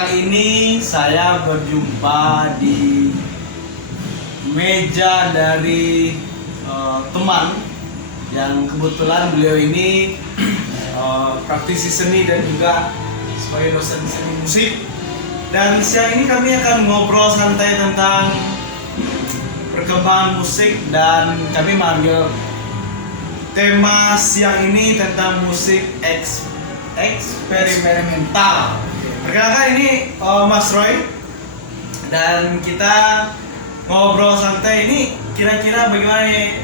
siang ini saya berjumpa di meja dari teman yang kebetulan beliau ini praktisi seni dan juga sebagai dosen seni musik. Dan siang ini kami akan ngobrol santai tentang perkembangan musik, dan kami manggil tema siang ini tentang musik eksperimental. Perkenalkan, ini Mas Roy, dan kita ngobrol santai ini kira-kira bagaimana nih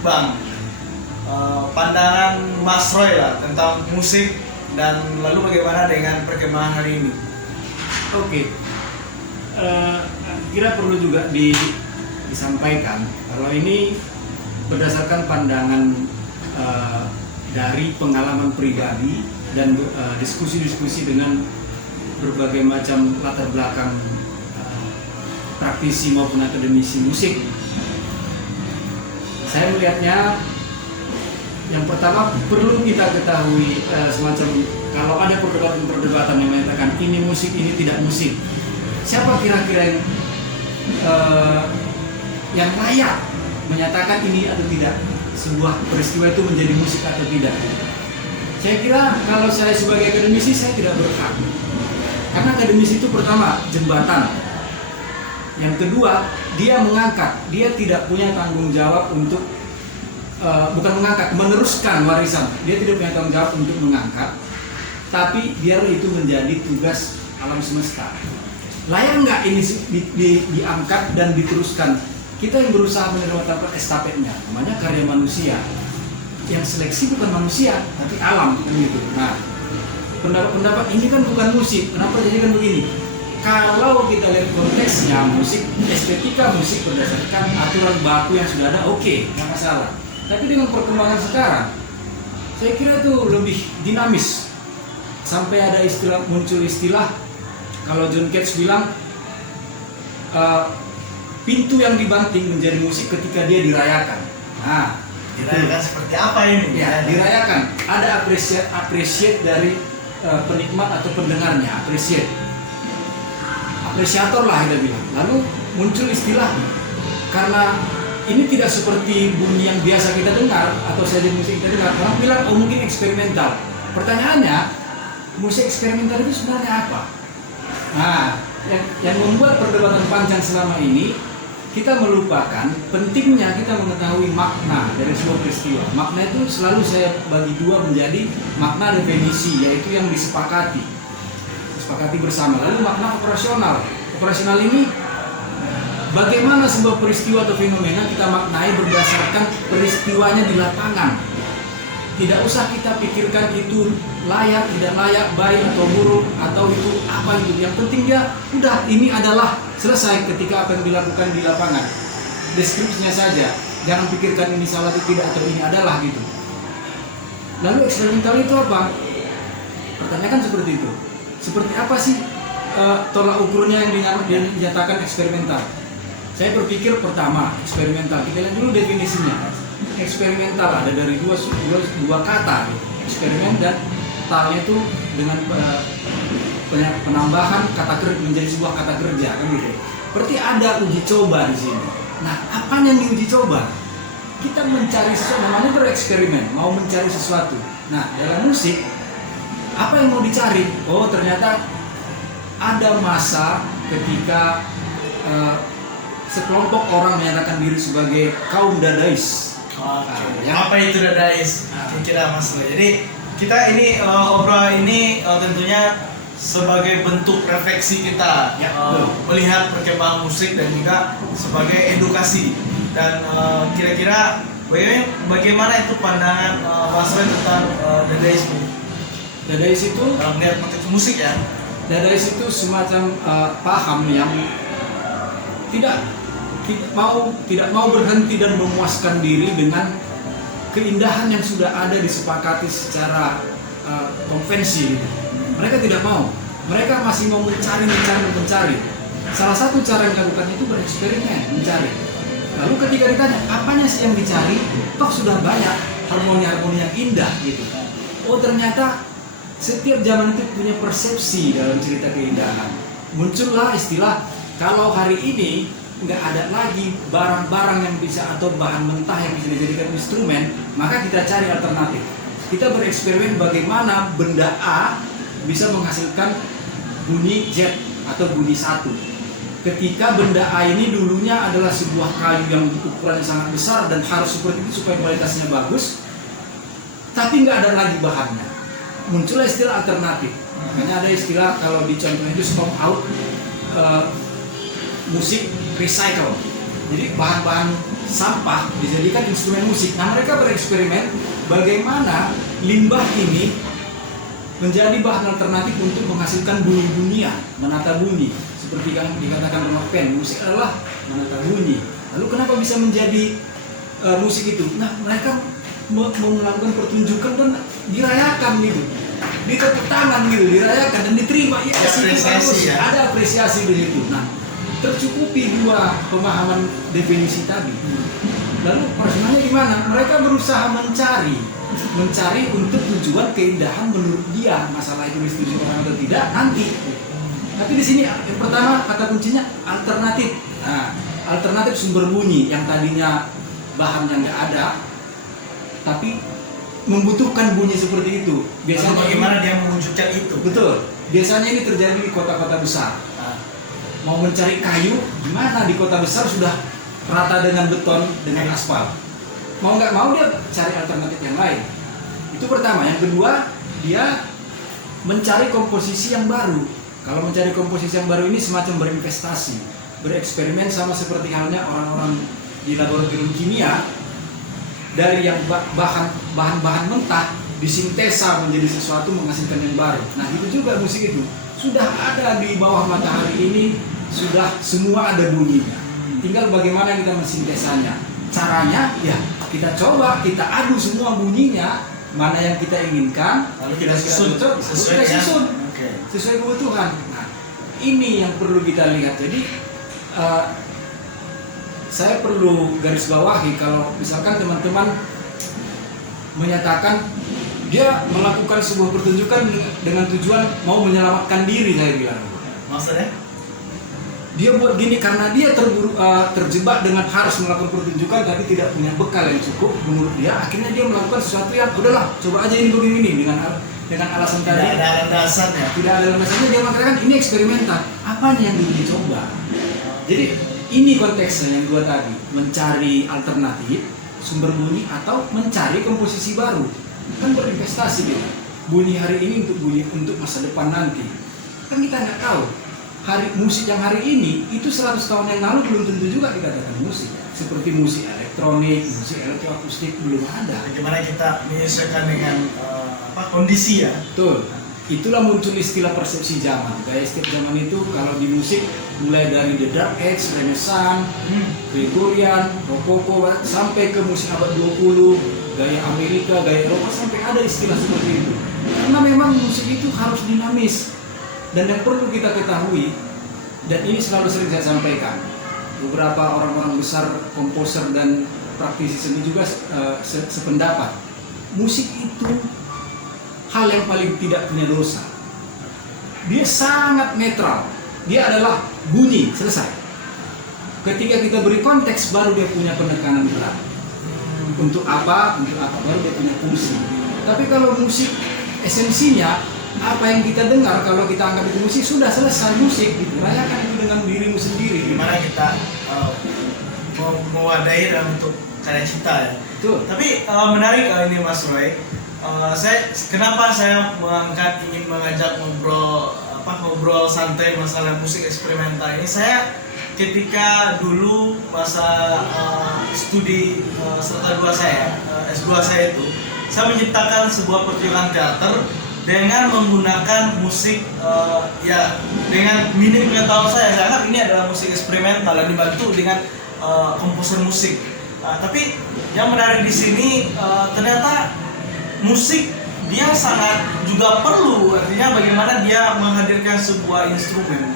Bang, pandangan Mas Roy lah tentang musik, dan lalu bagaimana dengan perkembangan hari ini? Oke, kira perlu juga disampaikan kalau ini berdasarkan pandangan dari pengalaman pribadi dan diskusi-diskusi dengan berbagai macam latar belakang praktisi maupun akademisi musik. Saya melihatnya yang pertama perlu kita ketahui semacam kalau ada perdebatan yang menyatakan ini musik, ini tidak musik. Siapa kira-kira yang layak menyatakan ini atau tidak, sebuah peristiwa itu menjadi musik atau tidak? Saya kira kalau saya sebagai akademisi saya tidak berhak. Karena akademisi itu pertama jembatan. Yang kedua, dia mengangkat, dia tidak punya tanggung jawab untuk bukan mengangkat, meneruskan warisan. Dia tidak punya tanggung jawab untuk mengangkat, tapi biar itu menjadi tugas alam semesta. Layak nggak ini diangkat dan diteruskan? Kita yang berusaha menerima tanpa estafetnya, namanya karya manusia. Yang seleksi bukan manusia, tapi alam, gitu. Nah, pendapat ini kan bukan musik. Kenapa jadi kan begini? Kalau kita lihat konteksnya musik, estetika musik berdasarkan aturan baku yang sudah ada, oke, nggak masalah. Tapi dengan perkembangan sekarang, saya kira itu lebih dinamis. Sampai ada muncul istilah, kalau John Cage bilang, pintu yang dibanting menjadi musik ketika dia dirayakan. Nah, Dirayakan seperti apa ini? Ya, dirayakan. Ada appreciate dari penikmat atau pendengarnya, apresiator lah kita bilang. Lalu muncul istilah, karena ini tidak seperti bunyi yang biasa kita dengar atau saja musik kita dengar, orang bilang oh mungkin eksperimental. Pertanyaannya, musik eksperimental itu sebenarnya apa? Nah, yang membuat perdebatan panjang selama ini, kita melupakan pentingnya kita mengetahui makna dari sebuah peristiwa. Makna itu selalu saya bagi dua menjadi makna definisi, yaitu yang disepakati bersama. Lalu makna operasional. Operasional ini bagaimana sebuah peristiwa atau fenomena kita maknai berdasarkan peristiwanya di lapangan. Tidak usah kita pikirkan itu layak, tidak layak, baik atau buruk, atau itu apa itu. Yang penting dia udah ini adalah selesai ketika apa yang dilakukan di lapangan. Deskripsinya saja, jangan pikirkan ini salah atau tidak, atau ini adalah gitu. Lalu eksperimental itu apa? Pertanyakan seperti itu. Seperti apa sih tolak ukurnya yang dinyatakan eksperimental? Saya berpikir pertama, eksperimental. Kita lihat dulu definisinya. Eksperimental ada dari dua kata, gitu. Eksperimen dan talnya itu dengan penambahan kata kerja menjadi sebuah kata kerja, kan gitu. Berarti ada uji coba di sini. Nah, apa yang diuji coba? Kita mencari sesuatu, namanya bereksperimen, mau mencari sesuatu. Nah, dalam musik apa yang mau dicari? Oh, ternyata ada masa ketika sekelompok orang menyatakan diri sebagai kaum dadais. Apa itu dadais? Kira-kira Mas Roy. Jadi kita ini obrolan ini tentunya sebagai bentuk refleksi kita melihat perkembangan musik, dan juga sebagai edukasi. Dan kira-kira bagaimana itu pandangan Mas Roy tentang dadais? Dadais itu dalam melihat konteks musik ya. Dadais itu semacam paham yang tidak mau berhenti dan memuaskan diri dengan keindahan yang sudah ada disepakati secara konvensi. Mereka tidak mau. Mereka masih mau mencari. Salah satu cara yang dilakukan itu bereksperimen, mencari. Lalu ketika ditanya, apanya sih yang dicari? Toh sudah banyak harmoni-harmoni yang indah gitu. Oh, ternyata setiap zaman itu punya persepsi dalam cerita keindahan. Muncullah istilah, kalau hari ini nggak ada lagi barang-barang yang bisa atau bahan mentah yang bisa dijadikan instrumen, maka kita cari alternatif. Kita bereksperimen bagaimana benda A bisa menghasilkan bunyi Z atau bunyi satu. Ketika benda A ini dulunya adalah sebuah kayu yang ukurannya sangat besar dan harus seperti itu supaya kualitasnya bagus, tapi nggak ada lagi bahannya. Muncullah istilah alternatif. Makanya ada istilah kalau di contohnya itu stop out musik recycle. Jadi bahan-bahan sampah dijadikan instrumen musik. Nah, mereka bereksperimen bagaimana limbah ini menjadi bahan alternatif untuk menghasilkan bunyi-bunyian, menata bunyi. Seperti yang dikatakan Ronald Penn, musik adalah menata bunyi. Lalu kenapa bisa menjadi musik itu? Nah, mereka melakukan pertunjukan dan dirayakan gitu, ditepuk tangan gitu, dirayakan dan diterima. Ya, apresiasi ya. Ada apresiasi di situ. Nah, tercukupi dua pemahaman definisi tadi. Lalu persoalannya gimana? Mereka berusaha mencari untuk tujuan keindahan menurut dia. Masalah itu disetujui orang atau tidak nanti. Tapi di sini yang pertama kata kuncinya alternatif. Nah, alternatif sumber bunyi yang tadinya bahan yang nggak ada, tapi membutuhkan bunyi seperti itu. Biasanya bagaimana dia mewujudkan itu? Betul. Biasanya ini terjadi di kota-kota besar. Mau mencari kayu, gimana di kota besar sudah rata dengan beton, dengan aspal. Mau nggak mau dia cari alternatif yang lain. Itu pertama. Yang kedua, dia mencari komposisi yang baru. Kalau mencari komposisi yang baru ini semacam berinvestasi, bereksperimen, sama seperti halnya orang-orang di laboratorium kimia. Dari yang bahan-bahan mentah disintesa menjadi sesuatu menghasilkan yang baru. Nah, itu juga musik itu. Sudah ada di bawah matahari ini, sudah semua ada bunyinya. Tinggal bagaimana kita mensintesanya. Caranya ya kita coba, kita adu semua bunyinya, mana yang kita inginkan, lalu kita susun sesuai kebutuhan. Nah, ini yang perlu kita lihat. Jadi saya perlu garis bawahi kalau misalkan teman-teman menyatakan dia melakukan sebuah pertunjukan dengan tujuan mau menyelamatkan diri, saya bilang. Maksudnya? Dia buat gini karena dia terjebak dengan harus melakukan pertunjukan tapi tidak punya bekal yang cukup menurut dia. Akhirnya dia melakukan sesuatu yang udahlah, coba aja ini begini dengan alasan tadi. Tidak ada landasannya. Tidak ada landasannya, dia mengatakan ini eksperimental. Apanya yang dulu dicoba? Jadi ini konteksnya yang dua tadi, mencari alternatif sumber bunyi atau mencari komposisi baru. Kan berinvestasi gitu. Bunyi hari ini untuk masa depan nanti. Kan kita nggak tahu. Musik yang hari ini itu 100 tahun yang lalu belum tentu juga dikatakan musik. Seperti musik elektronik, musik elektroakustik belum ada. Bagaimana kita menyesuaikan dengan kondisi ya? Betul. Itulah muncul istilah persepsi zaman. Gaya setiap zaman itu kalau di musik mulai dari The Dark Age, Renaissance, Gregorian, Rococo sampai ke musik abad 20, gaya Amerika, gaya Eropa, sampai ada istilah seperti itu. Karena memang musik itu harus dinamis. Dan yang perlu kita ketahui, dan ini selalu sering saya sampaikan, beberapa orang-orang besar, komposer dan praktisi seni juga sependapat, musik itu hal yang paling tidak punya dosa. Dia sangat netral. Dia adalah bunyi, selesai. Ketika kita beri konteks, baru dia punya penekanan berat. Untuk apa? Baru dia punya fungsi. Tapi kalau musik, esensinya, apa yang kita dengar, kalau kita anggap itu musik, sudah selesai musik. Rayakan itu dengan dirimu sendiri. Gimana kita mewadahi dalam bentuk karya cipta ya? Betul. Tapi menarik ini Mas Roy. Kenapa saya ingin mengajak ngobrol santai masalah musik eksperimental ini? Saya ketika dulu masa studi serta 2 saya, S2 saya itu, saya menciptakan sebuah pertunjukan teater dengan menggunakan musik ya dengan minim pengetahuan saya anggap ini adalah musik eksperimental dan dibantu dengan komposer musik. Tapi yang menarik di sini ternyata musik dia sangat juga perlu, artinya bagaimana dia menghadirkan sebuah instrumen,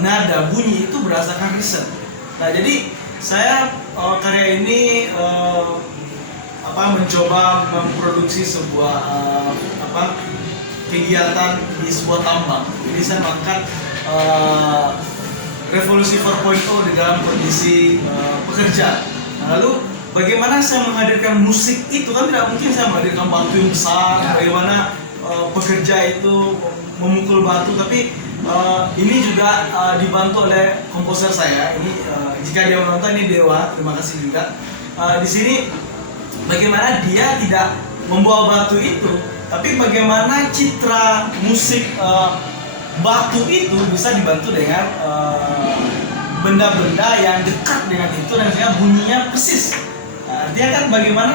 nada, bunyi itu berdasarkan riset. Nah, jadi saya karya ini mencoba memproduksi sebuah kegiatan di sebuah tambang. Jadi saya mengangkat revolusi 4.0 di dalam kondisi pekerja. Nah, lalu bagaimana saya menghadirkan musik itu, kan tidak mungkin saya menghadirkan batu yang besar, bagaimana pekerja itu memukul batu, tapi ini juga dibantu oleh komposer saya. Ini jika dia menonton, ini Dewa, terima kasih juga. Di sini bagaimana dia tidak membawa batu itu, tapi bagaimana citra musik batu itu bisa dibantu dengan benda-benda yang dekat dengan itu dan sehingga bunyinya persis. Artinya kan bagaimana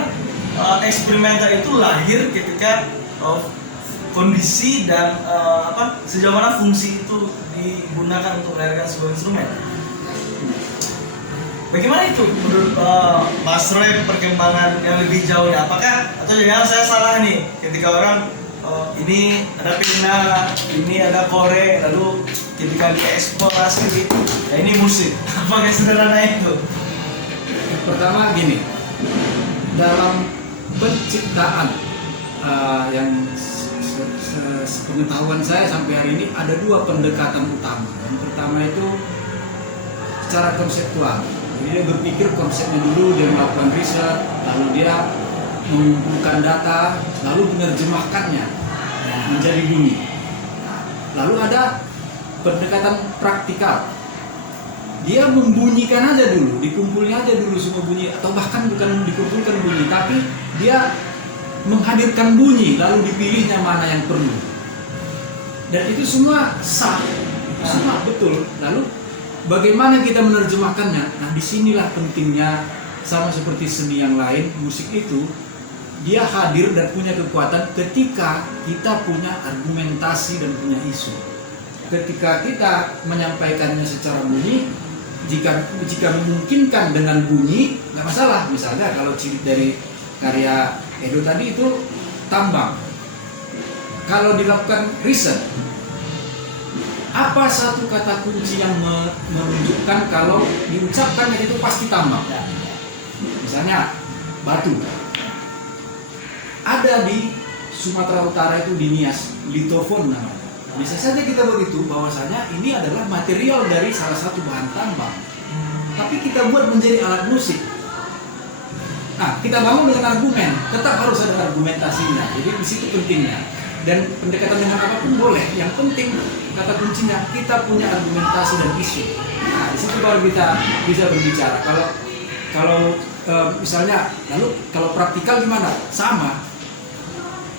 eksperimental itu lahir ketika kondisi dan sejauh mana fungsi itu digunakan untuk melahirkan sebuah instrumen. Bagaimana itu menurut Mas Roy perkembangan yang lebih jauhnya? Apakah atau jangan saya salah nih ketika orang ini ada pena, ini ada korek, lalu ketika dieksplorasi gitu, ya ini musik. Apakah sederhana itu? Pertama gini, dalam penciptaan yang sepengetahuan saya sampai hari ini ada dua pendekatan utama. Yang pertama itu secara konseptual. Jadi dia berpikir konsepnya dulu, dia melakukan riset, lalu dia mengumpulkan data, lalu menerjemahkannya menjadi bunyi. Lalu ada pendekatan praktikal. Dia membunyikan aja dulu, dikumpulnya aja dulu semua bunyi, atau bahkan bukan dikumpulkan bunyi, tapi dia menghadirkan bunyi, lalu dipilihnya mana yang perlu. Dan itu semua sah, itu semua betul. Lalu bagaimana kita menerjemahkannya? Nah, disinilah pentingnya, sama seperti seni yang lain, musik itu dia hadir dan punya kekuatan ketika kita punya argumentasi dan punya isu. Ketika kita menyampaikannya secara bunyi, jika memungkinkan dengan bunyi, nggak masalah. Misalnya kalau ciri dari karya Edo tadi itu tambang. Kalau dilakukan riset, apa satu kata kunci yang menunjukkan kalau diucapkan itu pasti tambang? Misalnya batu. Ada di Sumatera Utara itu di Nias, litofon namanya. Bisa saja kita begitu bahwasanya ini adalah material dari salah satu bahan tambang. Tapi kita buat menjadi alat musik. Nah, kita bangun dengan argumen, tetap harus ada argumentasinya. Jadi di situ pentingnya. Dan pendekatan dengan apapun boleh. Yang penting kata kuncinya kita punya argumentasi dan isu. Nah, di situ baru kita bisa berbicara. Kalau misalnya, lalu kalau praktikal gimana? Sama.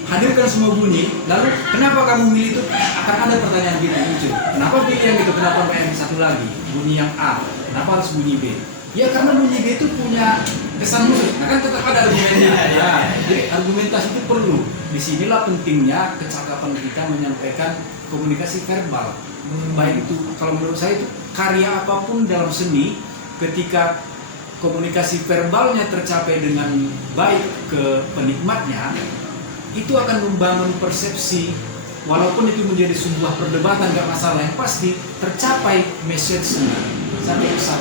Hadirkan semua bunyi, lalu kenapa kamu milih itu? Akan ada pertanyaan gitu muncul. Kenapa pilih yang itu? Kenapa nggak yang satu lagi? Bunyi yang A. Kenapa harus bunyi B? Ya karena bunyi B itu punya kesan khusus. Nah kan tetap ada argumennya. Nah, jadi argumentasi itu perlu. Disinilah pentingnya kecakapan kita menyampaikan komunikasi verbal. Baik itu, kalau menurut saya itu karya apapun dalam seni, ketika komunikasi verbalnya tercapai dengan baik ke penikmatnya, itu akan membangun persepsi, walaupun itu menjadi sebuah perdebatan gak masalah, yang pasti tercapai message-nya sampai pesan.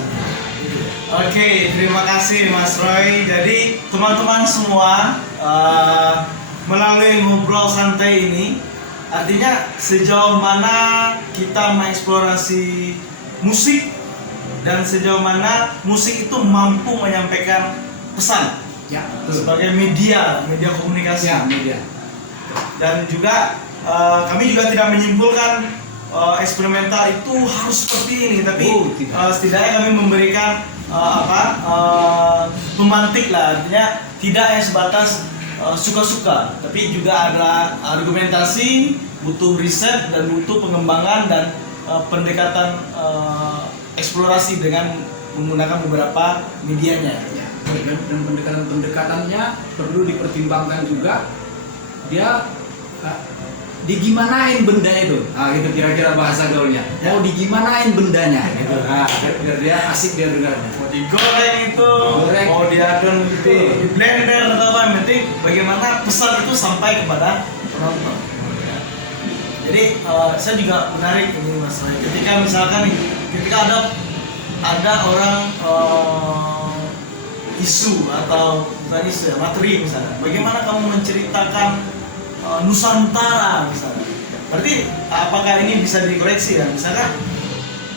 Oke, terima kasih Mas Roy. Jadi teman-teman semua, melalui ngobrol santai ini, artinya sejauh mana kita mengeksplorasi musik dan sejauh mana musik itu mampu menyampaikan pesan. Ya, sebagai media komunikasi. Ya, media. Dan juga kami juga tidak menyimpulkan eksperimental itu harus seperti ini, tapi setidaknya kami memberikan pemantik lah, artinya tidak yang sebatas suka-suka, tapi juga ada argumentasi, butuh riset dan butuh pengembangan dan pendekatan eksplorasi dengan menggunakan beberapa medianya. Dan pendekatan-pendekatannya perlu dipertimbangkan juga. Dia digimanain benda itu, gitu kira-kira bahasa gaulnya. Mau digimanain bendanya, gitu. Biar dia asik dia dengarnya. Mau digoreng itu, mau diadon gitu, di blender atau apa, yang penting bagaimana pesan itu sampai kepada penonton. Jadi saya juga menarik ini Mas Ray. Ketika misalkan nih, ketika ada orang isu atau bukan isu ya, materi misalnya, bagaimana kamu menceritakan Nusantara misalnya, Berarti apakah ini bisa dikoreksi ya? Misalkan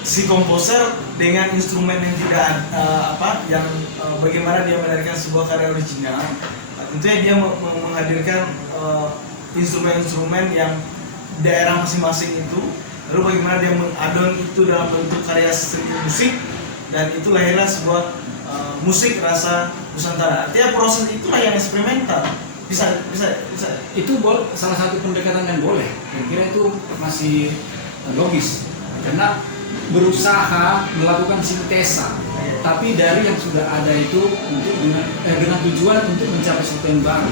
si komposer dengan instrumen yang tidak bagaimana dia menghadirkan sebuah karya original, tentunya dia menghadirkan instrumen-instrumen yang daerah masing-masing itu, lalu bagaimana dia mengadon itu dalam bentuk karya seni musik, dan itu lahirlah sebuah musik rasa Nusantara. Artinya proses itulah yang eksperimental. Bisa. Itu salah satu pendekatan yang boleh. Saya kira itu masih logis karena berusaha melakukan sintesa, tapi dari yang sudah ada itu untuk dengan tujuan untuk mencapai sesuatu yang baru.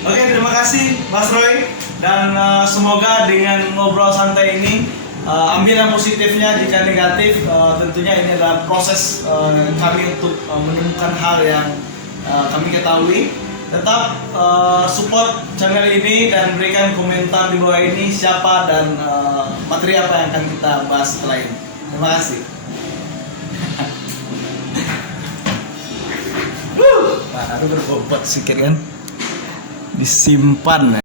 Oke, terima kasih Mas Roy, dan semoga dengan ngobrol santai ini ambil yang positifnya. Jika negatif, tentunya ini adalah proses kami untuk menemukan hal yang kami ketahui. Tetap support channel ini dan berikan komentar di bawah ini siapa dan materi apa yang akan kita bahas setelah ini. Terima kasih. Baru berbobot sedikit kan, disimpan.